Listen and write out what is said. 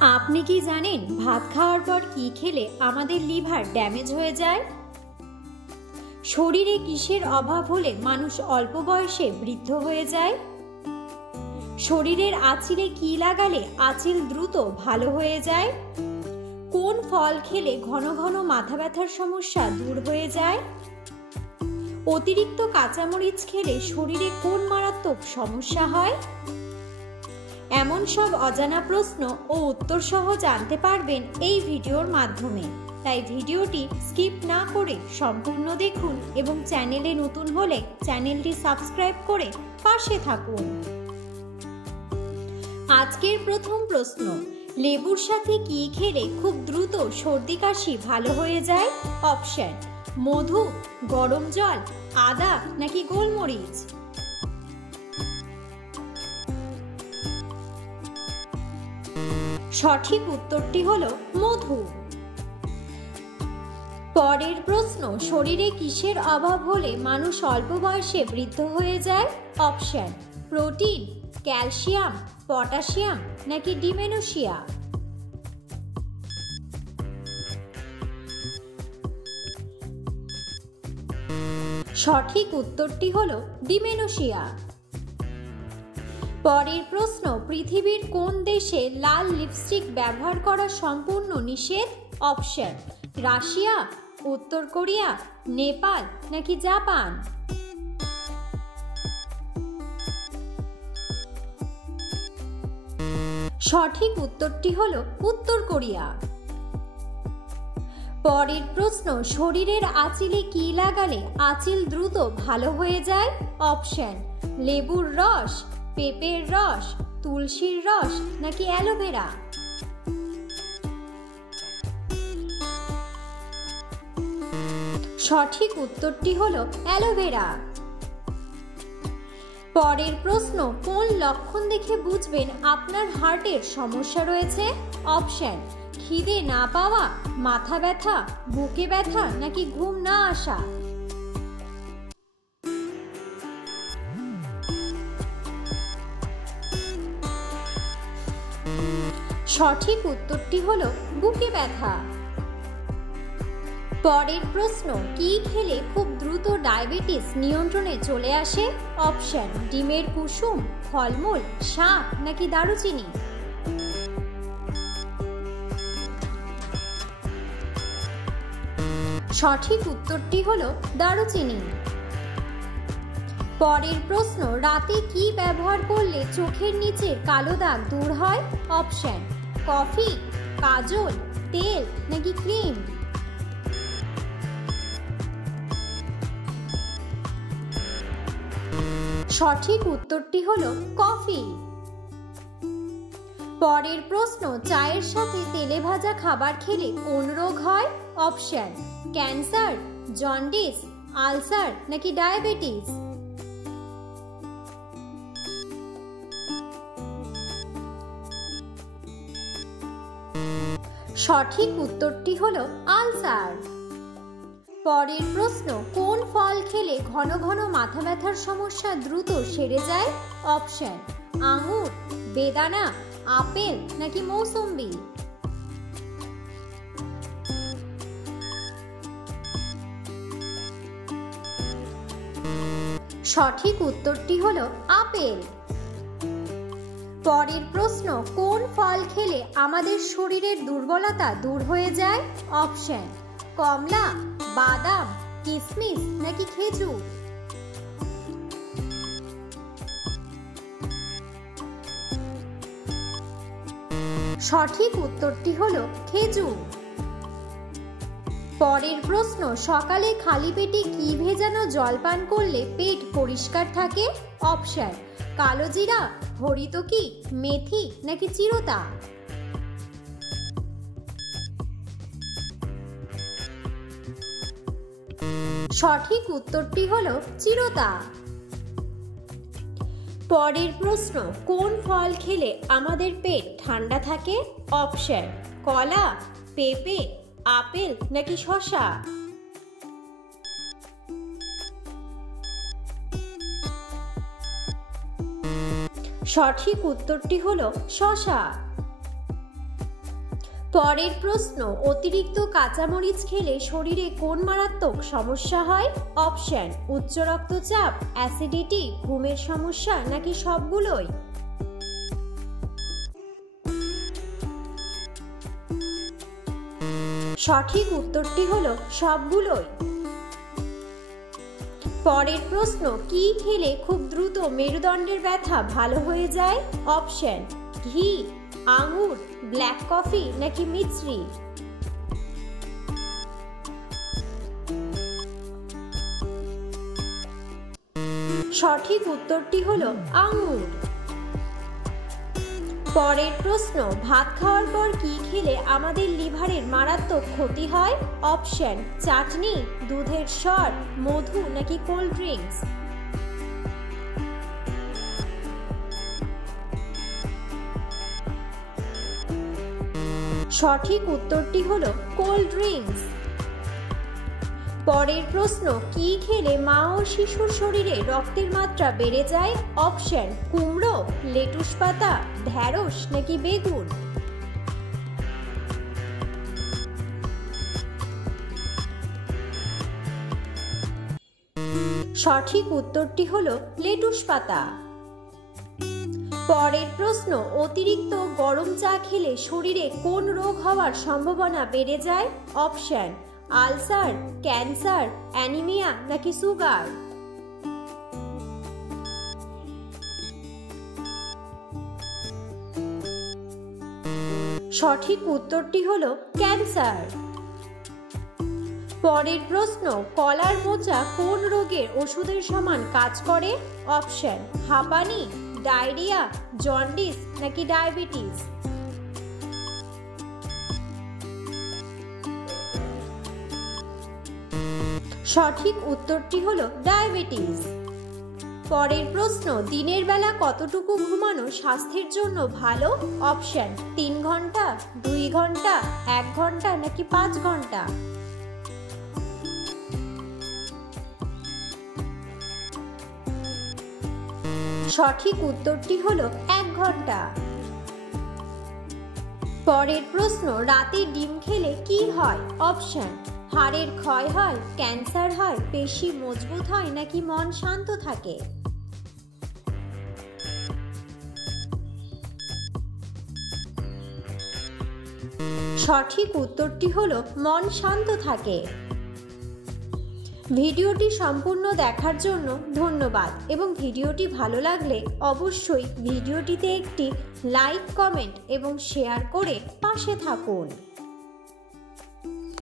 আপনি কি জানেন ভাত খাওয়ার পর কি খেলে আমাদের লিভার ড্যামেজ হয়ে যায়? শরীরে কিসের অভাব হলে মানুষ অল্প বয়সে বৃদ্ধ হয়ে যায়? শরীরের আঁচিলে কি লাগালে আঁচিল দ্রুত ভালো হয়ে যায়? কোন ফল খেলে ঘন ঘন মাথা ব্যথার সমস্যা দূর হয়ে যায়? অতিরিক্ত কাঁচামরিচ খেলে শরীরে কোন মারাত্মক সমস্যা হয়? এমন সব অজানা প্রশ্ন ও উত্তর সহ জানতে পারবেন এই ভিডিওর মাধ্যমে। তাই ভিডিওটি স্কিপ না করে সম্পূর্ণ দেখুন এবং চ্যানেলে নতুন হলে চ্যানেলটি সাবস্ক্রাইব করে পাশে থাকুন। আজকের প্রথম প্রশ্ন, লেবুর সাথে কি খেলে খুব দ্রুত সর্দি কাশি ভালো হয়ে যায়? অপশন: মধু, গরম জল, আদা নাকি গোলমরিচ? সঠিক উত্তরটি হলো মধু। পরের প্রশ্ন, শরীরে কিসের অভাব হলে মানুষ অল্প বয়সে বৃদ্ধ হয়ে যায়? অপশন: প্রোটিন, ক্যালসিয়াম, পটাশিয়াম নাকি ডিমেনোসিয়া? সঠিক উত্তরটি হলো ডিমেনোসিয়া। পরের প্রশ্ন, পৃথিবীর কোন দেশে লাল লিপস্টিক ব্যবহার করা সম্পূর্ণ নিষেধ? অপশন: রাশিয়া, উত্তর কোরিয়া, নেপাল নাকি জাপান? সঠিক উত্তরটি হলো উত্তর কোরিয়া। পরের প্রশ্ন, শরীরের আঁচিলে কি লাগালে আঁচিল দ্রুত ভালো হয়ে যায়? অপশন: লেবুর রস, পেঁপের রস, তুলসীর রস নাকি অ্যালোভেরা? সঠিক উত্তরটি হলো অ্যালোভেরা। পরের প্রশ্ন, কোন লক্ষণ দেখে বুঝবেন আপনার হার্টের সমস্যা রয়েছে? অপশন: খিদে না পাওয়া, মাথা ব্যথা, বুকে ব্যথা নাকি ঘুম না আসা? সঠিক উত্তরটি হলো বুকে ব্যথা। পরের প্রশ্ন, কি খেলে খুব দ্রুত ডায়াবেটিস নিয়ন্ত্রণে চলে আসে? অপশন: ডিমের কুসুম, ফলমূল, শাক নাকি দারুচিনি? সঠিক উত্তরটি হলো দারুচিনি। পরের প্রশ্ন, রাতে কি ব্যবহার করলে চোখের নিচের কালো দাগ দূর হয়? অপশন: কফি, কাজল, তেল নাকি ক্রিম? সঠিক উত্তরটি হলো কফি। পরের প্রশ্ন, চায়ের সাথে তেলে ভাজা খাবার খেলে কোন রোগ হয়? অপশন: ক্যান্সার, জন্ডিস, আলসার নাকি ডায়াবেটিস? সঠিক উত্তরটি হলো আলসার। পরের প্রশ্ন, কোন ফল খেলে ঘন ঘন মাথা ব্যথার সমস্যা দ্রুত সেরে যায়? অপশন: আঙুর, বেদানা, আপেল নাকি মৌসুম্বি? সঠিক উত্তরটি হলো আপেল। পরের প্রশ্ন, কোন ফল খেলে আমাদের শরীরের দুর্বলতা দূর হয়ে যায়? অপশন: কমলা, বাদাম, কিশমিশ নাকি খেজুর? সঠিক উত্তরটি হলো খেজুর। পরের প্রশ্ন, সকালে খালি পেটে কি ভেজানো জল পান করলে পেট পরিষ্কার থাকে? অপশন: কালোজিরা, হরিতকি, মেথি নাকি চিরতা? সঠিক উত্তরটি হলো চিরতা। পরের প্রশ্ন, কোন ফল খেলে আমাদের পেট ঠান্ডা থাকে? অপশন: কলা, পেঁপে, আপেল নাকি শসা? সঠিক উত্তরটি হলো শসা। পরের প্রশ্ন, অতিরিক্ত কাঁচামরিচ খেলে শরীরে কোন মারাত্মক সমস্যা হয়? অপশন, উচ্চ রক্তচাপ, অ্যাসিডিটি, ঘুমের সমস্যা নাকি সবগুলোই? সঠিক উত্তরটি হলো সবগুলোই। পরের প্রশ্ন, কি খেলে খুব দ্রুত মেরুদণ্ডের ব্যথা ভালো হয়ে যায়? অপশন, ঘি, আঙুর, ব্ল্যাক কফি নাকি মিছরি? সঠিক উত্তরটি হলো আঙুর। পরের প্রশ্ন, ভাত খাওয়ার পর কি খেলে আমাদের লিভারের মারাত্মক ক্ষতি হয়? অপশন, চাটনি, দুধের সর, মধু নাকি কোল্ড ড্রিঙ্কস? সঠিক উত্তরটি হলো কোল্ড ড্রিঙ্কস। পরের প্রশ্ন, কি খেলে মা ও শিশুর শরীরে রক্তের মাত্রা বেড়ে যায়? অপশন, কুমড়ো, লেটুস পাতা, ঢ্যাঁড়স নাকি বেগুন? সঠিক উত্তরটি হলো লেটুস পাতা। পরের প্রশ্ন, অতিরিক্ত গরম চা খেলে শরীরে কোন রোগ হওয়ার সম্ভাবনা বেড়ে যায়? অপশন, আলসার, ক্যান্সার, অ্যানিমিয়া নাকি সুগার? সঠিক উত্তরটি হলো ক্যান্সার। পরের প্রশ্ন, কলার মোচা কোন রোগের ওষুধের সমান কাজ করে? অপশন, হাঁপানি, ডায়রিয়া, জন্ডিস নাকি ডায়াবেটিস? সঠিক উত্তরটি হলো ডায়াবেটিস। পরের প্রশ্ন, দিনের বেলা কতটুকু ঘুমানো স্বাস্থ্যের জন্য ভালো? অপশন, 3 ঘন্টা, 2 ঘন্টা, 1 ঘন্টা নাকি 5 ঘন্টা? সঠিক উত্তরটি হলো 1 ঘন্টা। পরের প্রশ্ন, রাতে ডিম খেলে কি হয়? অপশন, হাড়ের ক্ষয় হয়, ক্যান্সার হয়, পেশি মজবুত হয় নাকি মন শান্ত থাকে? সঠিক উত্তরটি হলো মন শান্ত থাকে। ভিডিওটি সম্পূর্ণ দেখার জন্য ধন্যবাদ এবং ভিডিওটি ভালো লাগলে অবশ্যই ভিডিওটিতে একটি লাইক, কমেন্ট এবং শেয়ার করে পাশে থাকুন।